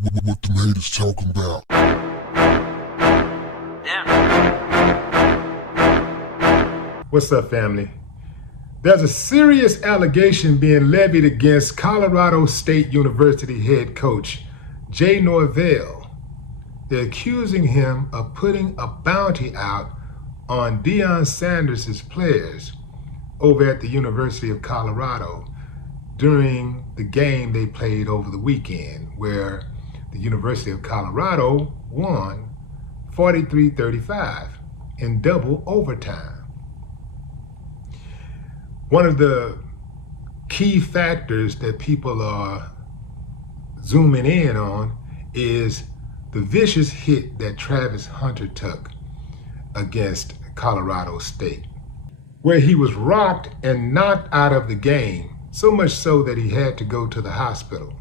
What the haters talking about? What's up, family? There's a serious allegation being levied against Colorado State University head coach Jay Norvell. They're accusing him of putting a bounty out on Deion Sanders' players over at the University of Colorado during the game they played over the weekend, where the University of Colorado won 43-35 in double overtime. One of the key factors that people are zooming in on is the vicious hit that Travis Hunter took against Colorado State, where he was rocked and knocked out of the game, so much so that he had to go to the hospital.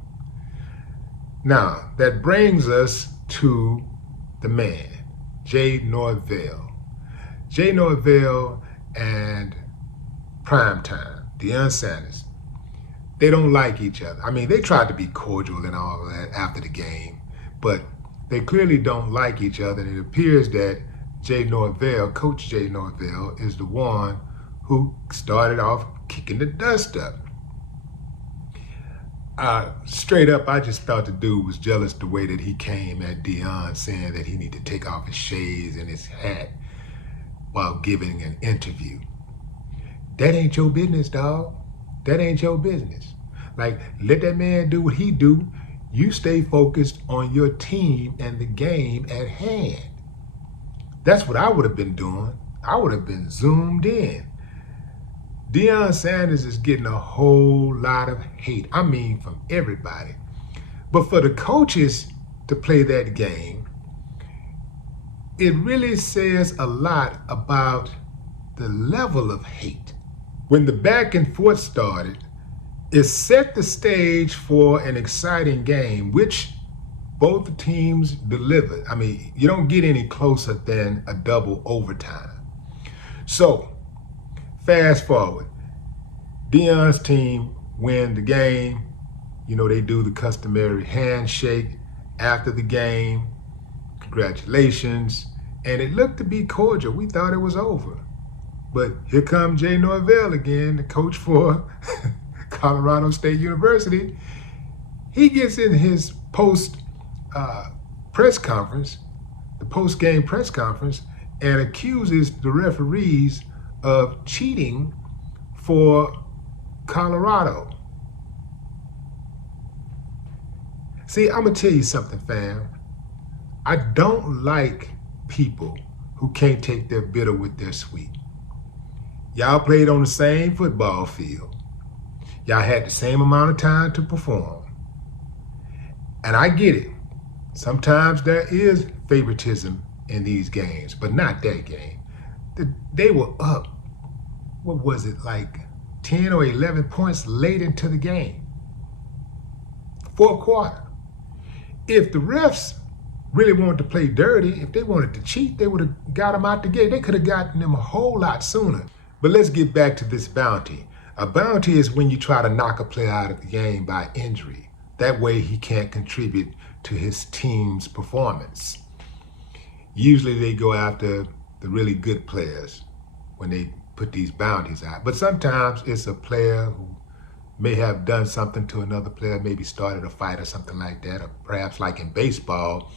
Now, that brings us to the man, Jay Norvell. Jay Norvell and Primetime, Deion Sanders, they don't like each other. I mean, they tried to be cordial and all of that after the game, but they clearly don't like each other. And it appears that Jay Norvell, Coach Jay Norvell, is the one who started off kicking the dust up. Straight up, I just thought the dude was jealous the way that he came at Deion, saying that he needed to take off his shades and his hat while giving an interview. That ain't your business, dog. That ain't your business. Like, let that man do what he do. You stay focused on your team and the game at hand. That's what I would have been doing. I would have been zoomed in. Deion Sanders is getting a whole lot of hate. I mean, from everybody. But for the coaches to play that game, it really says a lot about the level of hate. When the back and forth started, it set the stage for an exciting game, which both teams delivered. I mean, you don't get any closer than a double overtime. So, fast forward. Deion's team win the game. You know, they do the customary handshake after the game. Congratulations. And it looked to be cordial. We thought it was over. But here comes Jay Norvell again, the coach for Colorado State University. He gets in his press conference, the post-game press conference, and accuses the referees of cheating for Colorado. See, I'm gonna tell you something, fam. I don't like people who can't take their bitter with their sweet. Y'all played on the same football field. Y'all had the same amount of time to perform. And I get it. Sometimes there is favoritism in these games, but not that game. They were up, what was it, like 10 or 11 points late into the game. Fourth quarter. If the refs really wanted to play dirty, if they wanted to cheat, they would have got them out the game. They could have gotten them a whole lot sooner. But let's get back to this bounty. A bounty is when you try to knock a player out of the game by injury. That way he can't contribute to his team's performance. Usually they go after the really good players when they put these bounties out. But sometimes it's a player who may have done something to another player, maybe started a fight or something like that. Or perhaps like in baseball,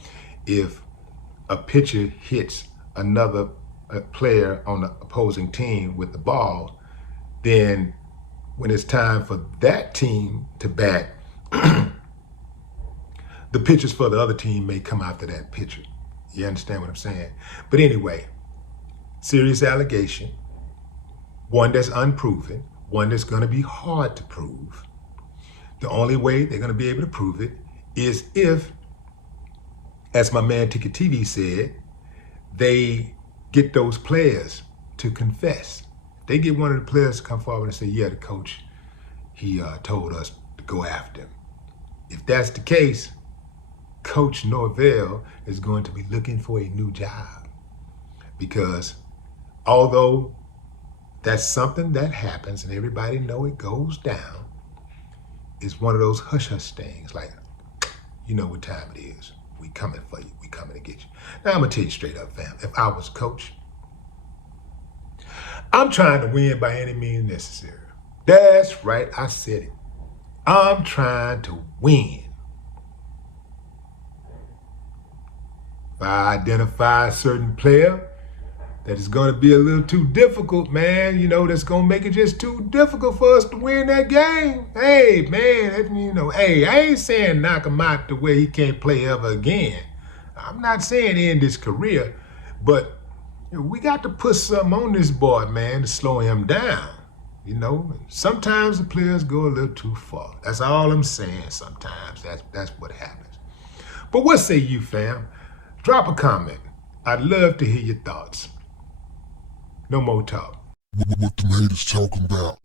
if a pitcher hits another player on the opposing team with the ball, then when it's time for that team to bat, the pitchers for the other team may come after that pitcher. You understand what I'm saying? But anyway, serious allegation, one that's unproven, one that's gonna be hard to prove. The only way they're gonna be able to prove it is if, as my man Ticket TV said, they get those players to confess. They get one of the players to come forward and say, yeah, the coach, he told us to go after him. If that's the case, Coach Norvell is going to be looking for a new job. Because although that's something that happens and everybody know it goes down, it's one of those hush-hush things, like, You know what time it is. We coming for you. We coming to get you. Now, I'm going to tell you straight up, fam. If I was coach, I'm trying to win by any means necessary. That's right. I said it. I'm trying to win. If I identify a certain player that is going to be a little too difficult, man, that's going to make it just too difficult for us to win that game. Hey, man, hey, I ain't saying knock him out the way he can't play ever again. I'm not saying end his career, but we got to put something on this boy, man, to slow him down. Sometimes the players go a little too far. That's all I'm saying. Sometimes that's what happens. But what say you, fam? Drop a comment. I'd love to hear your thoughts. No more talk. What the haters talking about?